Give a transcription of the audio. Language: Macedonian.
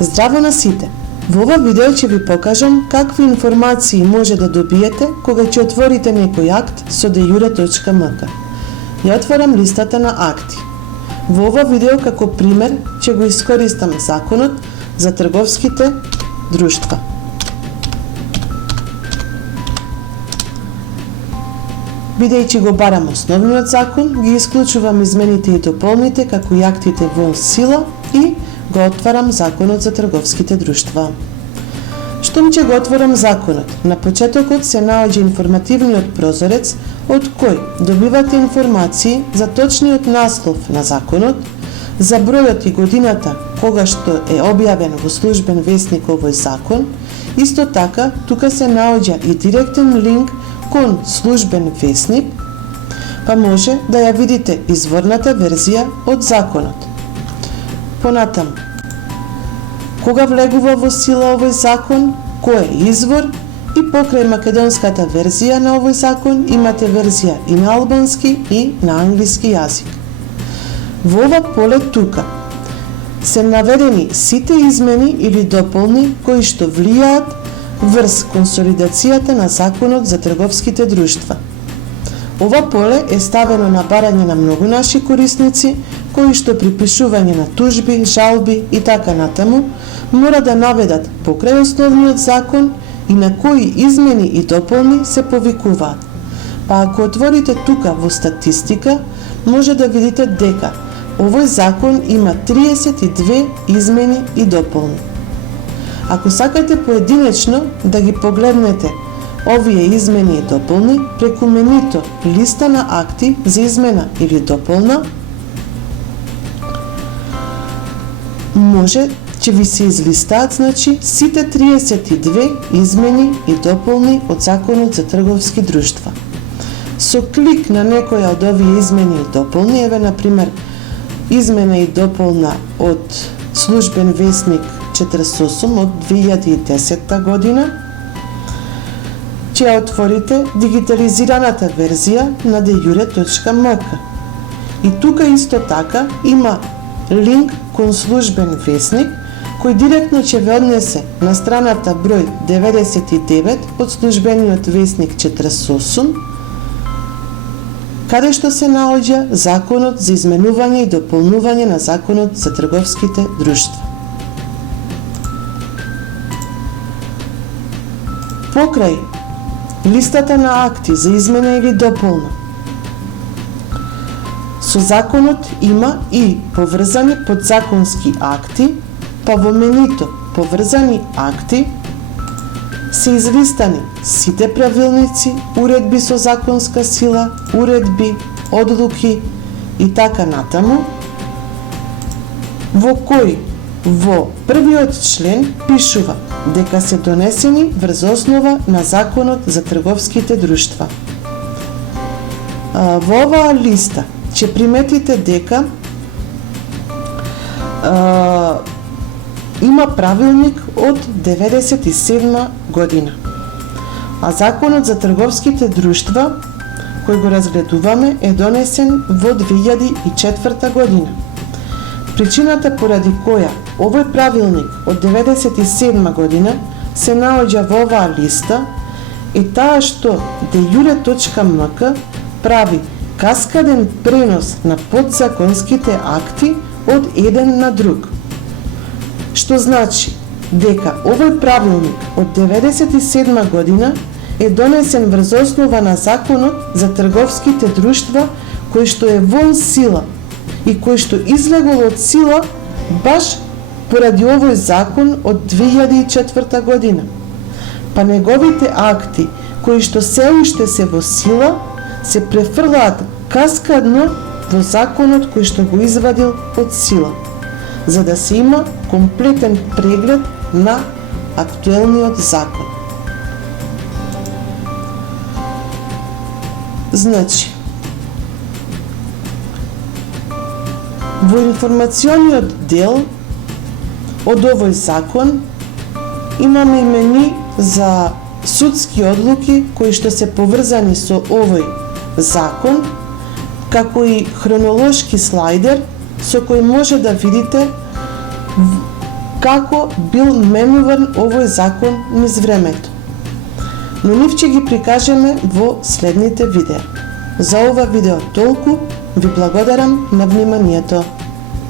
Здраво на сите! Во ова видео ќе ви покажам какви информации може да добиете кога ќе отворите некој акт со dejure.mk. Ја отварам листата на акти. Во ова видео како пример ќе го искористам законот за трговските друштва. Бидејќи го барам основниот закон, ги исклучувам измените и дополните како и актите во сила и го отварам законот за трговските друштва. Штом ќе го отворам законот, на почетокот се наоѓа информативниот прозорец од кој добивате информации за точниот наслов на законот, за бројот и годината кога што е објавен во службен весник овој закон. Исто така, тука се наоѓа и директен линк кон службен весник, па може да ја видите изворната верзија од законот. Понатаму, кога влегува во сила овој закон, кој е извор, и покрај македонската верзија на овој закон имате верзија и на албански и на англиски јазик. Во ова поле тука се наведени сите измени или дополни кои што влијаат врз консолидацијата на законот за трговските друштва. Ова поле е ставено на барање на многу наши корисници кои што при пишување на тужби, жалби и така натаму мора да наведат покрај основниот закон и на кои измени и дополни се повикуваат. Па ако отворите тука во статистика, може да видите дека овој закон има 32 измени и дополни. Ако сакате поединечно да ги погледнете овие измени и дополни преку менито листа на акти за измена или дополна, може ќе ви се излистаат сите 32 измени и дополни од законот за трговски друштва. Со клик на некоја од овие измени и дополни, еве например измена и дополна од службен весник 48 од 2010 година, ќе ја отворите дигитализираната верзија на dejure.mk. И тука исто така има линк кон службен весник кој директно ќе ве однесе на страната број 99 од службениот весник 48, каде што се наоѓа законот за изменување и дополнување на законот за трговските друштва. Покрај листата на акти за измена или дополна, со законот има и поврзани подзаконски акти, па во менито поврзани акти се излистани сите правилници, уредби со законска сила, уредби, одлуки и така натаму, во кој во првиот член пишува дека се донесени врз основа на законот за трговските друштва. Во оваа листа ќе приметите дека има правилник од 97 година. А законот за трговските друштва, кој го разгледуваме, е донесен во 2004 година. Причината поради која овој правилник од 97 година се наоѓа во оваа листа е таа што dejure.mk прави каскаден пренос на подзаконските акти од еден на друг. Што значи дека овој правилник од 97 година е донесен врз основа на законот за трговските друштва кој што е вон сила и кој што излегол од сила баш поради овој закон од 2004 година. Па неговите акти кои што се уште се во сила се префрлаат каскадно во законот кој што го извадил од сила, за да се има комплетен преглед на актуелниот закон. Значи, во информациониот дел од овој закон имаме имени за судски одлуки кои што се поврзани со овој закон, како и хронолошки слайдер со кој може да видите како бил менуван овој закон низ времето. Но нив ќе ги прикажеме во следните видеа. За ова видео толку, ви благодарам на вниманието.